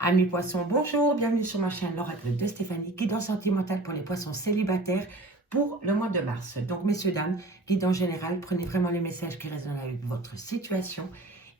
Amis poissons, bonjour, bienvenue sur ma chaîne l'oracle de Stéphanie, guidance sentimentale pour les poissons célibataires pour le mois de mars. Donc messieurs, dames, guidance générale, prenez vraiment les messages qui résonnent avec votre situation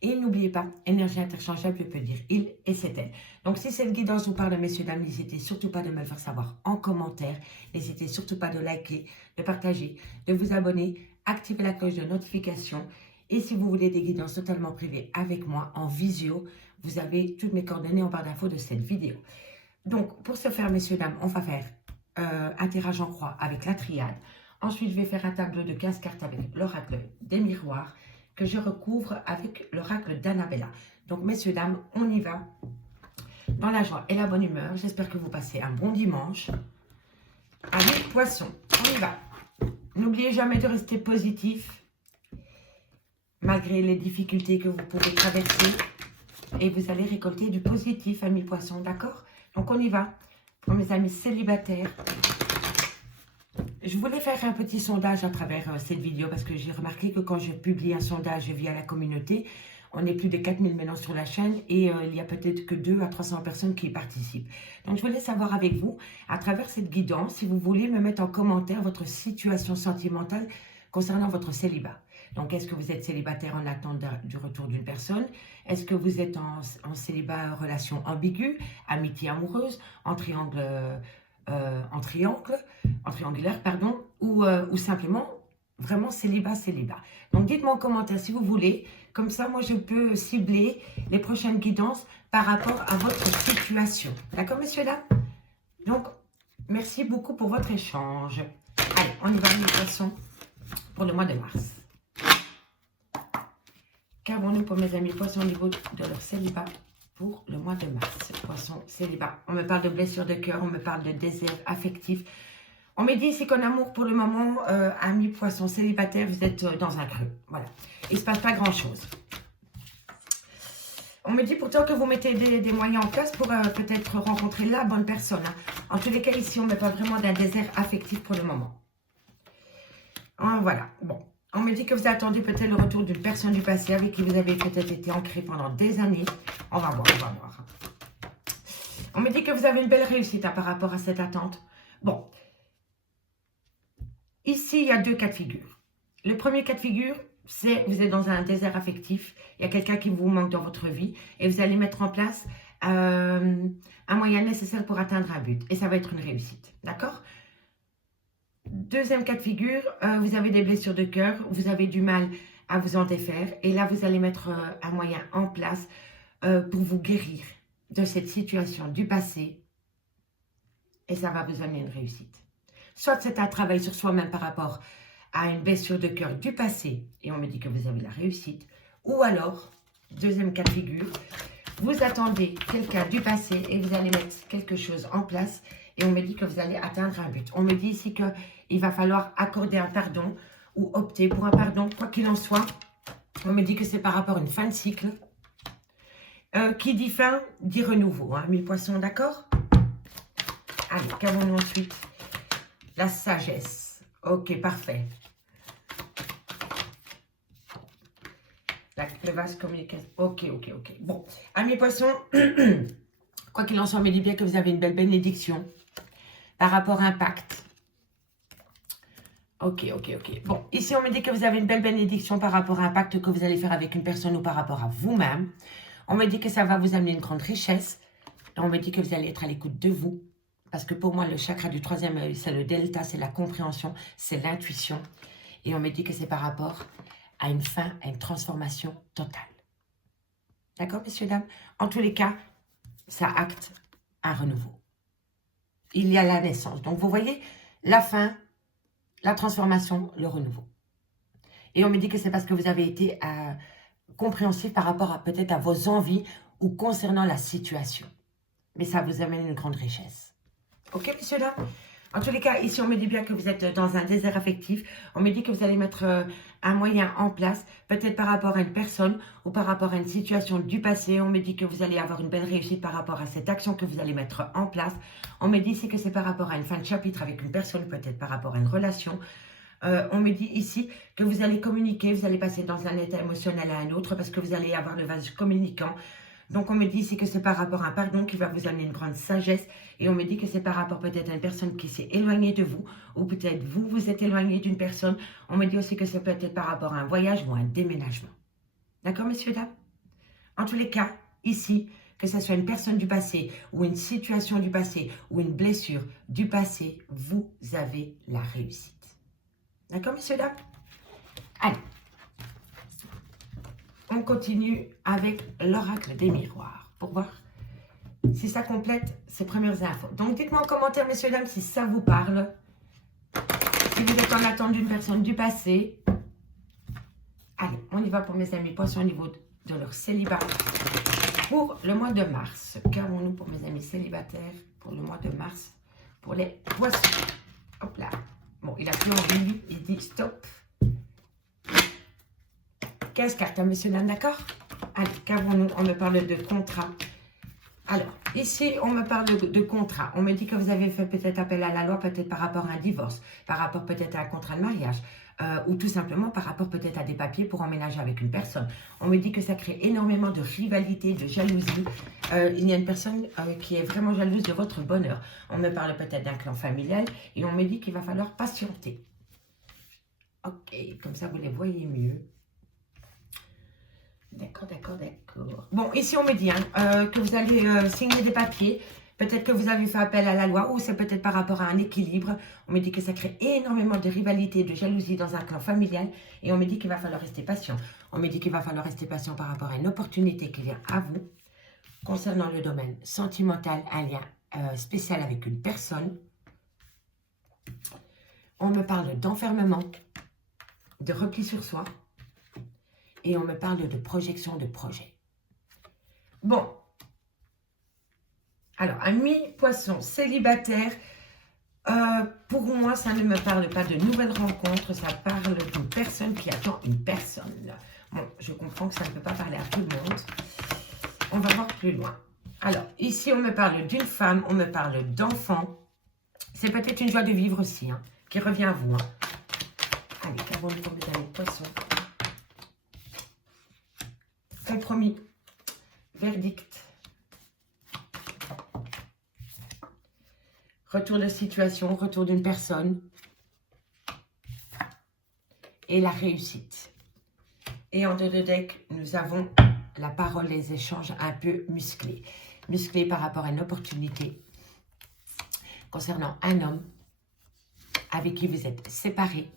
et n'oubliez pas, énergie interchangeable peut dire il et c'est elle. Donc si cette guidance vous parle, messieurs, dames, n'hésitez surtout pas de me le faire savoir en commentaire, n'hésitez surtout pas de liker, de partager, de vous abonner, activer la cloche de notification. Et si vous voulez des guidances totalement privées avec moi en visio, vous avez toutes mes coordonnées en barre d'infos de cette vidéo. Donc, pour ce faire, messieurs, dames, on va faire un tirage en croix avec la triade. Ensuite, je vais faire un tableau de 15 cartes avec l'oracle des miroirs que je recouvre avec l'oracle d'Annabella. Donc, messieurs, dames, on y va dans la joie et la bonne humeur. J'espère que vous passez un bon dimanche. Amis poissons, on y va. N'oubliez jamais de rester positif malgré les difficultés que vous pouvez traverser. Et vous allez récolter du positif, amis poissons, d'accord? Donc, on y va. Pour mes amis célibataires, je voulais faire un petit sondage à travers cette vidéo parce que j'ai remarqué que quand je publie un sondage via la communauté, on est plus de 4000 maintenant sur la chaîne et il y a peut-être que 200 à 300 personnes qui y participent. Donc, je voulais savoir avec vous, à travers cette guidance, si vous voulez me mettre en commentaire votre situation sentimentale concernant votre célibat. Donc, est-ce que vous êtes célibataire en attente du retour d'une personne? Est-ce que vous êtes en célibat, relation ambiguë, amitié amoureuse, en triangulaire, pardon, ou simplement vraiment célibat. Donc, dites-moi en commentaire si vous voulez. Comme ça, moi, je peux cibler les prochaines guidances par rapport à votre situation. D'accord, messieurs, dames? Donc, merci beaucoup pour votre échange. Allez, on y va, les poissons, pour le mois de mars. Qu'avons-nous pour mes amis poissons au niveau de leur célibat pour le mois de mars? Poissons, célibat. On me parle de blessure de cœur, on me parle de désir affectif. On me dit ici qu'en amour, pour le moment, amis poissons célibataires, vous êtes dans un creux. Voilà. Il ne se passe pas grand-chose. On me dit pourtant que vous mettez des moyens en place pour peut-être rencontrer la bonne personne. Hein. En tous les cas, ici, on ne met pas vraiment d'un désir affectif pour le moment. Voilà. Bon. On me dit que vous attendez peut-être le retour d'une personne du passé avec qui vous avez peut-être été ancré pendant des années. On va voir, on va voir. On me dit que vous avez une belle réussite par rapport à cette attente. Bon. Ici, il y a deux cas de figure. Le premier cas de figure, c'est vous êtes dans un désert affectif. Il y a quelqu'un qui vous manque dans votre vie. Et vous allez mettre en place un moyen nécessaire pour atteindre un but. Et ça va être une réussite. D'accord ? Deuxième cas de figure, vous avez des blessures de cœur, vous avez du mal à vous en défaire. Et là, vous allez mettre un moyen en place pour vous guérir de cette situation du passé. Et ça va vous amener une réussite. Soit c'est un travail sur soi-même par rapport à une blessure de cœur du passé. Et on me dit que vous avez la réussite. Ou alors, deuxième cas de figure, vous attendez quelqu'un du passé et vous allez mettre quelque chose en place. Et on me dit que vous allez atteindre un but. On me dit ici qu'il va falloir accorder un pardon ou opter pour un pardon, quoi qu'il en soit. On me dit que c'est par rapport à une fin de cycle. Qui dit fin, dit renouveau. Hein, mes poissons, d'accord? Allez, qu'avons-nous ensuite? La sagesse. Ok, parfait. Le vaste communication. Ok. Bon, amis poissons, quoi qu'il en soit, on me dit bien que vous avez une belle bénédiction par rapport à un pacte. Ok. Bon, ici, on me dit que vous avez une belle bénédiction par rapport à un pacte que vous allez faire avec une personne ou par rapport à vous-même. On me dit que ça va vous amener une grande richesse. Et on me dit que vous allez être à l'écoute de vous. Parce que pour moi, le chakra du troisième œil, c'est le delta, c'est la compréhension, c'est l'intuition. Et on me dit que c'est par rapport à une fin, à une transformation totale. D'accord, messieurs, dames? En tous les cas, ça acte un renouveau. Il y a la naissance. Donc, vous voyez, la fin, la transformation, le renouveau. Et on me dit que c'est parce que vous avez été compréhensif par rapport à peut-être à vos envies ou concernant la situation. Mais ça vous amène une grande richesse. Ok, messieurs, dames? En tous les cas, ici, on me dit bien que vous êtes dans un désert affectif. On me dit que vous allez mettre un moyen en place, peut-être par rapport à une personne ou par rapport à une situation du passé. On me dit que vous allez avoir une belle réussite par rapport à cette action que vous allez mettre en place. On me dit ici que c'est par rapport à une fin de chapitre avec une personne, peut-être par rapport à une relation. On me dit ici que vous allez communiquer, vous allez passer dans un état émotionnel à un autre parce que vous allez avoir le vase communicant. Donc, on me dit ici que c'est par rapport à un pardon qui va vous amener une grande sagesse. Et on me dit que c'est par rapport peut-être à une personne qui s'est éloignée de vous. Ou peut-être vous, vous êtes éloigné d'une personne. On me dit aussi que c'est peut-être par rapport à un voyage ou un déménagement. D'accord, messieurs, dames? En tous les cas, ici, que ce soit une personne du passé ou une situation du passé ou une blessure du passé, vous avez la réussite. D'accord, messieurs, dames? Allez. On continue avec l'oracle des miroirs pour voir si ça complète ces premières infos. Donc, dites-moi en commentaire, messieurs, dames, si ça vous parle. Si vous êtes en attente d'une personne du passé. Allez, on y va pour mes amis poissons au niveau de leur célibat. Pour le mois de mars, qu'avons-nous pour mes amis célibataires pour le mois de mars pour les poissons? Hop là. Bon, il a plus envie, il dit stop. 15 cartes, hein, messieurs, dames, d'accord? Allez, qu'avons-nous? On me parle de contrat. Alors, ici, on me parle de contrat. On me dit que vous avez fait peut-être appel à la loi, peut-être par rapport à un divorce, par rapport peut-être à un contrat de mariage, ou tout simplement par rapport peut-être à des papiers pour emménager avec une personne. On me dit que ça crée énormément de rivalité, de jalousie. Il y a une personne qui est vraiment jalouse de votre bonheur. On me parle peut-être d'un clan familial et on me dit qu'il va falloir patienter. Ok, comme ça vous les voyez mieux. D'accord, d'accord, d'accord. Bon, ici on me dit que vous allez signer des papiers. Peut-être que vous avez fait appel à la loi ou c'est peut-être par rapport à un équilibre. On me dit que ça crée énormément de rivalité, de jalousie dans un clan familial. Et on me dit qu'il va falloir rester patient. On me dit qu'il va falloir rester patient par rapport à une opportunité qui vient à vous. Concernant le domaine sentimental, un lien spécial avec une personne. On me parle d'enfermement, de repli sur soi. Et on me parle de projection de projet. Bon. Alors, ami poisson célibataire, pour moi, ça ne me parle pas de nouvelles rencontres. Ça parle d'une personne qui attend une personne. Bon, je comprends que ça ne peut pas parler à tout le monde. On va voir plus loin. Alors, ici, on me parle d'une femme, on me parle d'enfant. C'est peut-être une joie de vivre aussi, hein, qui revient à vous. Hein. Allez, qu'avons-nous pour mes amis poissons? Compromis, verdict, retour de situation, retour d'une personne et la réussite. Et en deux de deck, nous avons la parole, les échanges un peu musclés. Musclés par rapport à une opportunité concernant un homme avec qui vous êtes séparés.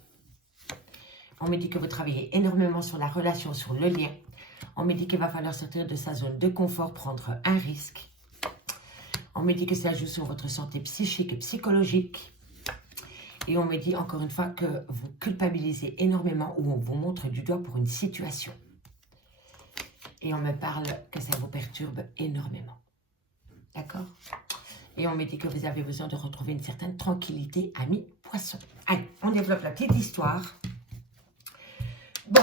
On me dit que vous travaillez énormément sur la relation, sur le lien. On me dit qu'il va falloir sortir de sa zone de confort, prendre un risque. On me dit que ça joue sur votre santé psychique et psychologique. Et on me dit encore une fois que vous culpabilisez énormément ou on vous montre du doigt pour une situation. Et on me parle que ça vous perturbe énormément. D'accord? Et on me dit que vous avez besoin de retrouver une certaine tranquillité, ami poisson. Allez, on développe la petite histoire. Bon.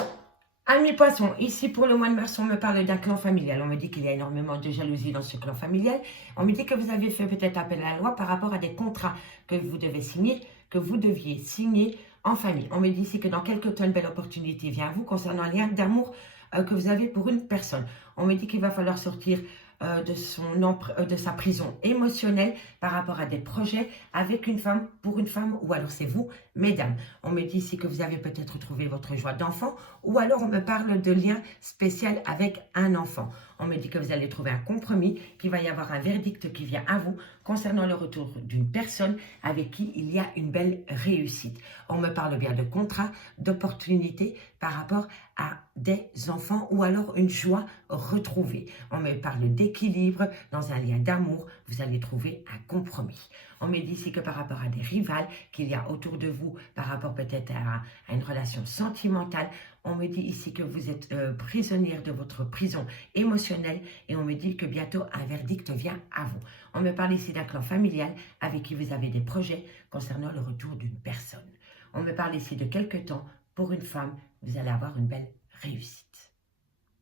Amis poissons, ici pour le mois de mars, on me parle d'un clan familial. On me dit qu'il y a énormément de jalousie dans ce clan familial. On me dit que vous avez fait peut-être appel à la loi par rapport à des contrats que vous devez signer, que vous deviez signer en famille. On me dit ici que dans quelques temps, une belle opportunité vient à vous concernant un lien d'amour que vous avez pour une personne. On me dit qu'il va falloir sortir de sa prison émotionnelle par rapport à des projets avec une femme, pour une femme, ou alors c'est vous, mesdames. On me dit ici que vous avez peut-être trouvé votre joie d'enfant, ou alors on me parle de lien spécial avec un enfant. On me dit que vous allez trouver un compromis, qu'il va y avoir un verdict qui vient à vous concernant le retour d'une personne avec qui il y a une belle réussite. On me parle bien de contrat, d'opportunité par rapport à des enfants ou alors une joie retrouvée. On me parle d'équilibre dans un lien d'amour. Vous allez trouver un compromis. On me dit ici que par rapport à des rivales qu'il y a autour de vous, par rapport peut-être à une relation sentimentale, on me dit ici que vous êtes prisonnière de votre prison émotionnelle et on me dit que bientôt un verdict vient à vous. On me parle ici d'un clan familial avec qui vous avez des projets concernant le retour d'une personne. On me parle ici de quelque temps pour une femme, vous allez avoir une belle réussite.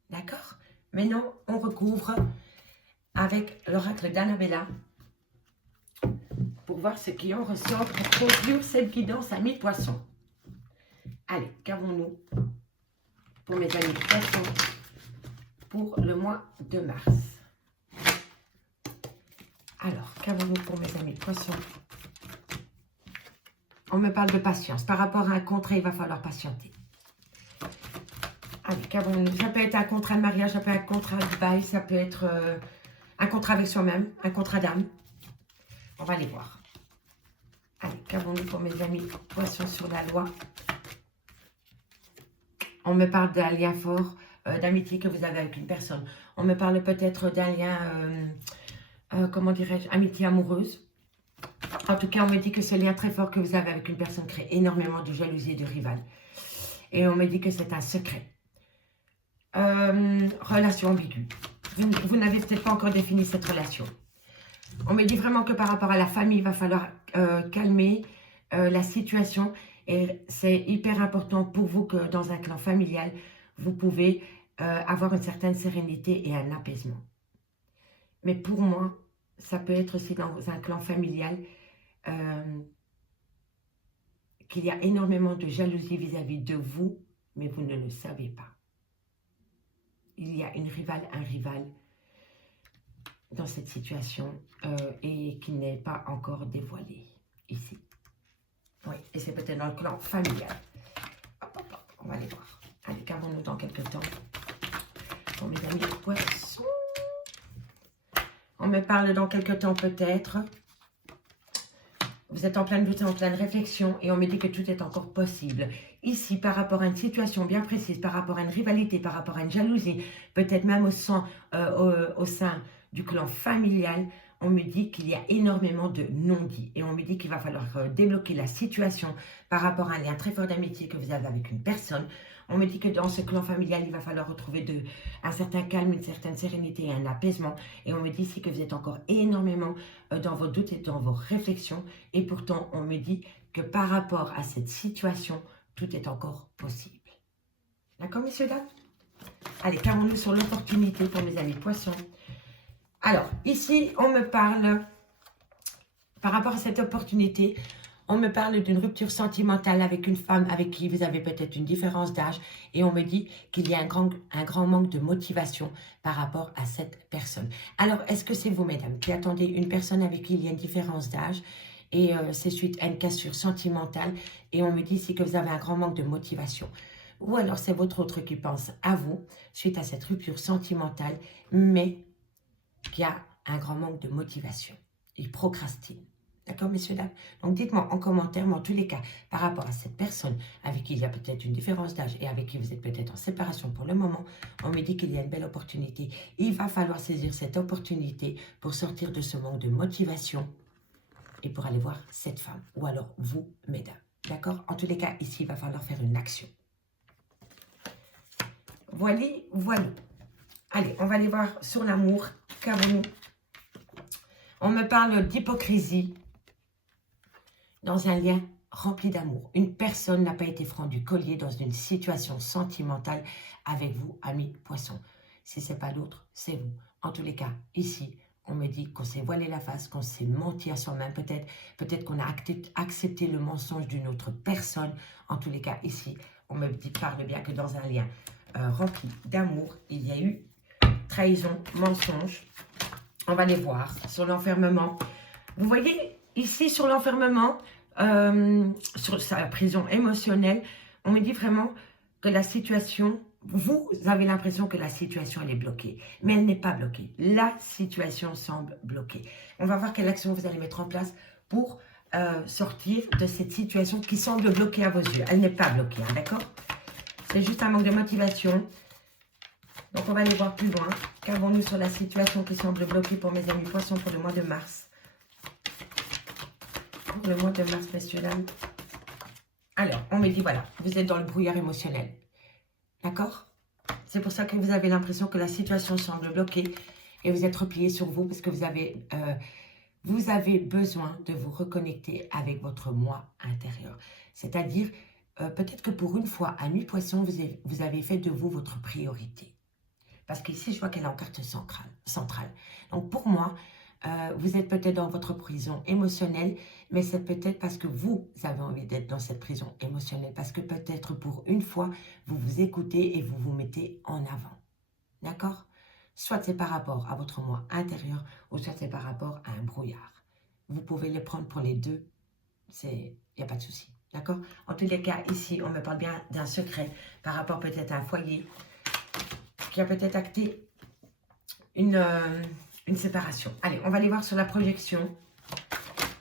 D'accord? Maintenant, on recouvre avec l'oracle d'Annabella pour voir ce qui en ressort pour conclure cette guidance à mi-poisson. Allez, qu'avons-nous pour mes amis poissons pour le mois de mars? Alors, qu'avons-nous pour mes amis poissons? On me parle de patience. Par rapport à un contrat, il va falloir patienter. Allez, qu'avons-nous? Ça peut être un contrat de mariage, ça peut être un contrat de bail, ça peut être un contrat avec soi-même, un contrat d'âme. On va les voir. Allez, qu'avons-nous pour mes amis poissons sur la loi? On me parle d'un lien fort, d'amitié que vous avez avec une personne. On me parle peut-être d'un lien, comment dirais-je, amitié amoureuse. En tout cas, on me dit que ce lien très fort que vous avez avec une personne crée énormément de jalousie et de rival. Et on me dit que c'est un secret. Relation ambiguë. Vous n'avez peut-être pas encore défini cette relation. On me dit vraiment que par rapport à la famille, il va falloir calmer la situation. Et c'est hyper important pour vous que dans un clan familial, vous pouvez avoir une certaine sérénité et un apaisement. Mais pour moi, ça peut être aussi dans un clan familial qu'il y a énormément de jalousie vis-à-vis de vous, mais vous ne le savez pas. Il y a une rivale, un rival dans cette situation et qui n'est pas encore dévoilé ici. Oui, et c'est peut-être dans le clan familial. Hop, hop, hop, on va aller voir. Allez, qu'avons-nous dans quelques temps pour mes amis poissons? On me parle dans quelques temps peut-être. Vous êtes en pleine doute, en pleine réflexion et on me dit que tout est encore possible. Ici, par rapport à une situation bien précise, par rapport à une rivalité, par rapport à une jalousie, peut-être même au sein du clan familial, on me dit qu'il y a énormément de non-dits. Et on me dit qu'il va falloir débloquer la situation par rapport à un lien très fort d'amitié que vous avez avec une personne. On me dit que dans ce clan familial, il va falloir retrouver un certain calme, une certaine sérénité et un apaisement. Et on me dit ici que vous êtes encore énormément dans vos doutes et dans vos réflexions. Et pourtant, on me dit que par rapport à cette situation, tout est encore possible. D'accord, messieurs, dames? Allez, carrons-nous sur l'opportunité pour mes amis poissons. Alors, ici, on me parle, par rapport à cette opportunité, on me parle d'une rupture sentimentale avec une femme avec qui vous avez peut-être une différence d'âge et on me dit qu'il y a un grand manque de motivation par rapport à cette personne. Alors, est-ce que c'est vous, mesdames, qui attendez une personne avec qui il y a une différence d'âge et c'est suite à une cassure sentimentale et on me dit ici que vous avez un grand manque de motivation? Ou alors c'est votre autre qui pense à vous suite à cette rupture sentimentale, mais qui a un grand manque de motivation. Il procrastine. D'accord, messieurs, dames? Donc, dites-moi en commentaire, mais en tous les cas, par rapport à cette personne avec qui il y a peut-être une différence d'âge et avec qui vous êtes peut-être en séparation pour le moment, on me dit qu'il y a une belle opportunité. Il va falloir saisir cette opportunité pour sortir de ce manque de motivation et pour aller voir cette femme. Ou alors, vous, mesdames. D'accord? En tous les cas, ici, il va falloir faire une action. Voilà, voilà. Allez, on va aller voir sur l'amour. Qu'avons-nous? On me parle d'hypocrisie dans un lien rempli d'amour. Une personne n'a pas été franc du collier dans une situation sentimentale avec vous, amis poissons. Si ce n'est pas l'autre, c'est vous. En tous les cas, ici, on me dit qu'on s'est voilé la face, qu'on s'est menti à soi-même. Peut-être qu'on a accepté le mensonge d'une autre personne. En tous les cas, ici, on me parle bien que dans un lien rempli d'amour, il y a eu trahison, mensonge. On va les voir sur l'enfermement. Vous voyez, ici, sur l'enfermement, sur sa prison émotionnelle, on me dit vraiment que la situation, vous avez l'impression que la situation, elle est bloquée. Mais elle n'est pas bloquée. La situation semble bloquée. On va voir quelle action vous allez mettre en place pour sortir de cette situation qui semble bloquée à vos yeux. Elle n'est pas bloquée, hein, d'accord? C'est juste un manque de motivation. Donc, on va aller voir plus loin. Qu'avons-nous sur la situation qui semble bloquée pour mes amis poissons pour le mois de mars? Pour le mois de mars, messieurs, dames. Alors, on me dit, voilà, vous êtes dans le brouillard émotionnel. D'accord? C'est pour ça que vous avez l'impression que la situation semble bloquée et vous êtes replié sur vous parce que vous avez besoin de vous reconnecter avec votre moi intérieur. C'est-à-dire, peut-être que pour une fois, amis poissons, vous avez fait de vous votre priorité. Parce qu'ici, je vois qu'elle est en carte centrale. Donc, pour moi, vous êtes peut-être dans votre prison émotionnelle, mais c'est peut-être parce que vous avez envie d'être dans cette prison émotionnelle. Parce que peut-être pour une fois, vous vous écoutez et vous vous mettez en avant. D'accord? Soit c'est par rapport à votre moi intérieur, ou soit c'est par rapport à un brouillard. Vous pouvez les prendre pour les deux, il n'y a pas de souci. D'accord? En tous les cas, ici, on me parle bien d'un secret par rapport peut-être à un foyer qui a peut-être acté une séparation. Allez, on va aller voir sur la projection.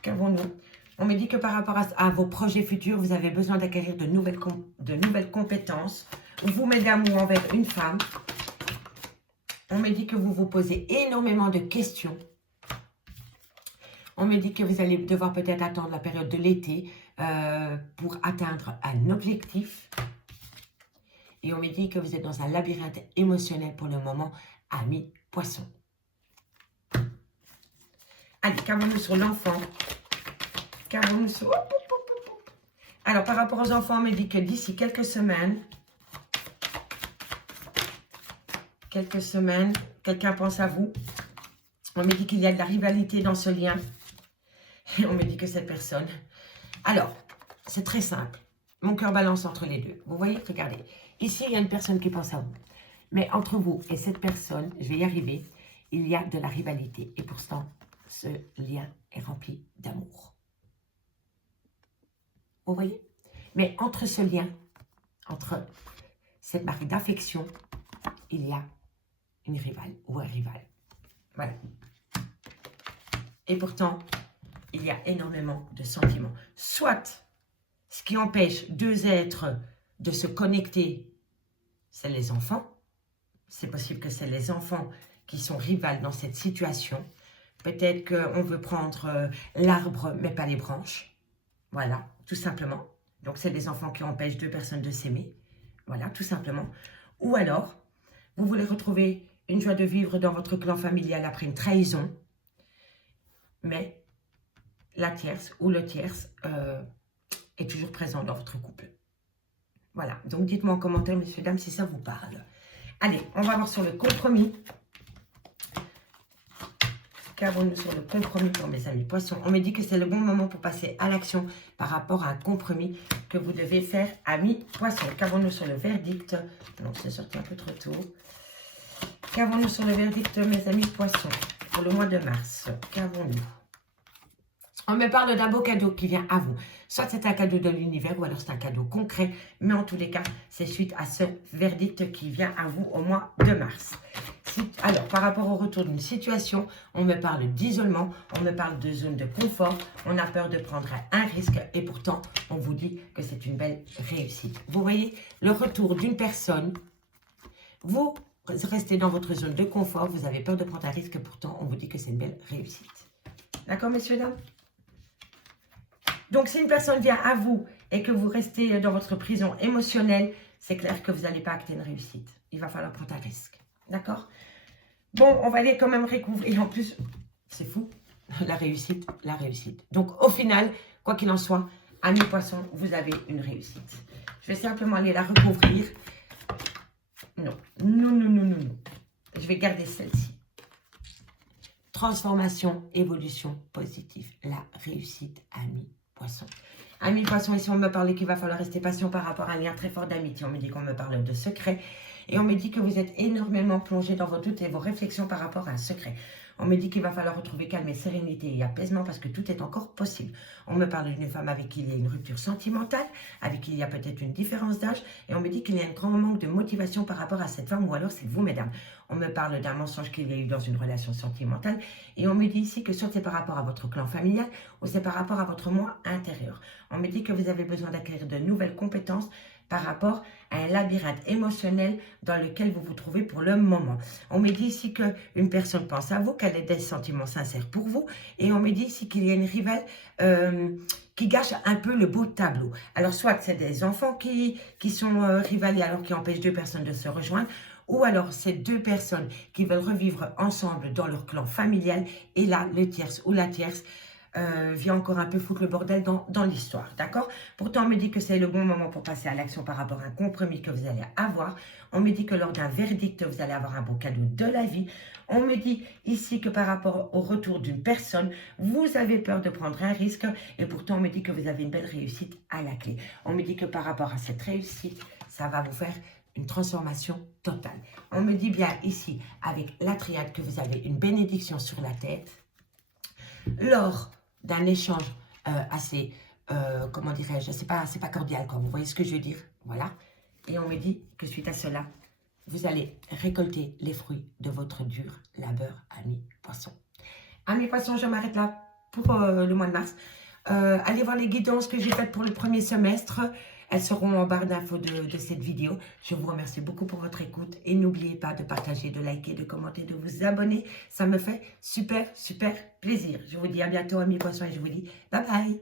Qu'avons-nous? On me dit que par rapport à vos projets futurs, vous avez besoin d'acquérir de nouvelles compétences. Vous, mesdames, ou envers une femme. On me dit que vous vous posez énormément de questions. On me dit que vous allez devoir peut-être attendre la période de l'été pour atteindre un objectif. Et on me dit que vous êtes dans un labyrinthe émotionnel pour le moment, amis poissons. Allez, qu'avons-nous sur l'enfant? Qu'avons-nous sur... Alors, par rapport aux enfants, on me dit que d'ici quelques semaines, quelqu'un pense à vous. On me dit qu'il y a de la rivalité dans ce lien. Et on me dit que cette personne... Alors, c'est très simple. Mon cœur balance entre les deux. Vous voyez, regardez. Ici, il y a une personne qui pense à vous. Mais entre vous et cette personne, je vais y arriver, il y a de la rivalité. Et pourtant, ce lien est rempli d'amour. Vous voyez? Mais entre ce lien, entre cette marque d'affection, il y a une rivale ou un rival. Voilà. Et pourtant, il y a énormément de sentiments. Soit, ce qui empêche deux êtres de se connecter, c'est les enfants. C'est possible que c'est les enfants qui sont rivales dans cette situation. Peut-être qu'on veut prendre l'arbre, mais pas les branches. Voilà, tout simplement. Donc, c'est des enfants qui empêchent deux personnes de s'aimer. Voilà, tout simplement. Ou alors, vous voulez retrouver une joie de vivre dans votre clan familial après une trahison. Mais la tierce ou le tierce est toujours présent dans votre couple. Voilà, donc dites-moi en commentaire, messieurs, dames, si ça vous parle. Allez, on va voir sur le compromis. Qu'avons-nous sur le compromis pour mes amis poissons? On me dit que c'est le bon moment pour passer à l'action par rapport à un compromis que vous devez faire, amis poissons. Qu'avons-nous sur le verdict? Non, c'est sorti un peu trop tôt. Qu'avons-nous sur le verdict, mes amis poissons, pour le mois de mars? Qu'avons-nous? On me parle d'un beau cadeau qui vient à vous. Soit c'est un cadeau de l'univers ou alors c'est un cadeau concret. Mais en tous les cas, c'est suite à ce verdict qui vient à vous au mois de mars. Alors, par rapport au retour d'une situation, on me parle d'isolement, on me parle de zone de confort, on a peur de prendre un risque et pourtant, on vous dit que c'est une belle réussite. Vous voyez, le retour d'une personne, vous restez dans votre zone de confort, vous avez peur de prendre un risque, pourtant, on vous dit que c'est une belle réussite. D'accord, messieurs, dames? Donc, si une personne vient à vous et que vous restez dans votre prison émotionnelle, c'est clair que vous n'allez pas acter une réussite. Il va falloir prendre un risque. D'accord? Bon, on va aller quand même recouvrir. Et en plus, c'est fou, la réussite, la réussite. Donc, au final, quoi qu'il en soit, amis poissons, vous avez une réussite. Je vais simplement aller la recouvrir. Non, non, non, non, non, non. Je vais garder celle-ci. Transformation, évolution positive. La réussite, amis poissons. Amis poissons, ici on me parlait qu'il va falloir rester patient par rapport à un lien très fort d'amitié. On me dit qu'on me parle de secret. Et on me dit que vous êtes énormément plongé dans vos doutes et vos réflexions par rapport à un secret. On me dit qu'il va falloir retrouver calme et sérénité et apaisement parce que tout est encore possible. On me parle d'une femme avec qui il y a une rupture sentimentale, avec qui il y a peut-être une différence d'âge. Et on me dit qu'il y a un grand manque de motivation par rapport à cette femme ou alors c'est vous, mesdames. On me parle d'un mensonge qu'il y a eu dans une relation sentimentale. Et on me dit ici que soit c'est par rapport à votre clan familial ou c'est par rapport à votre moi intérieur. On me dit que vous avez besoin d'acquérir de nouvelles compétences par rapport à un labyrinthe émotionnel dans lequel vous vous trouvez pour le moment. On me dit ici qu'une personne pense à vous, qu'elle ait des sentiments sincères pour vous. Et on me dit ici qu'il y a une rivale qui gâche un peu le beau tableau. Alors, soit c'est des enfants qui sont rivales et alors qui empêchent deux personnes de se rejoindre. Ou alors, c'est deux personnes qui veulent revivre ensemble dans leur clan familial. Et là, le tierce ou la tierce vient encore un peu foutre le bordel dans l'histoire, d'accord? Pourtant, on me dit que c'est le bon moment pour passer à l'action par rapport à un compromis que vous allez avoir. On me dit que lors d'un verdict, vous allez avoir un beau cadeau de la vie. On me dit ici que par rapport au retour d'une personne, vous avez peur de prendre un risque et pourtant, on me dit que vous avez une belle réussite à la clé. On me dit que par rapport à cette réussite, ça va vous faire une transformation totale. On me dit bien ici, avec la triade, que vous avez une bénédiction sur la tête. Lors d'un échange assez, comment dirais-je, c'est pas cordial, quoi. Vous voyez ce que je veux dire? Voilà. Et on me dit que suite à cela, vous allez récolter les fruits de votre dur labeur, amis poissons. Amis poissons, je m'arrête là pour le mois de mars. Allez voir les guidances que j'ai faites pour le premier semestre. Elles seront en barre d'infos de cette vidéo. Je vous remercie beaucoup pour votre écoute. Et n'oubliez pas de partager, de liker, de commenter, de vous abonner. Ça me fait super, super plaisir. Je vous dis à bientôt, amis poissons, et je vous dis bye bye.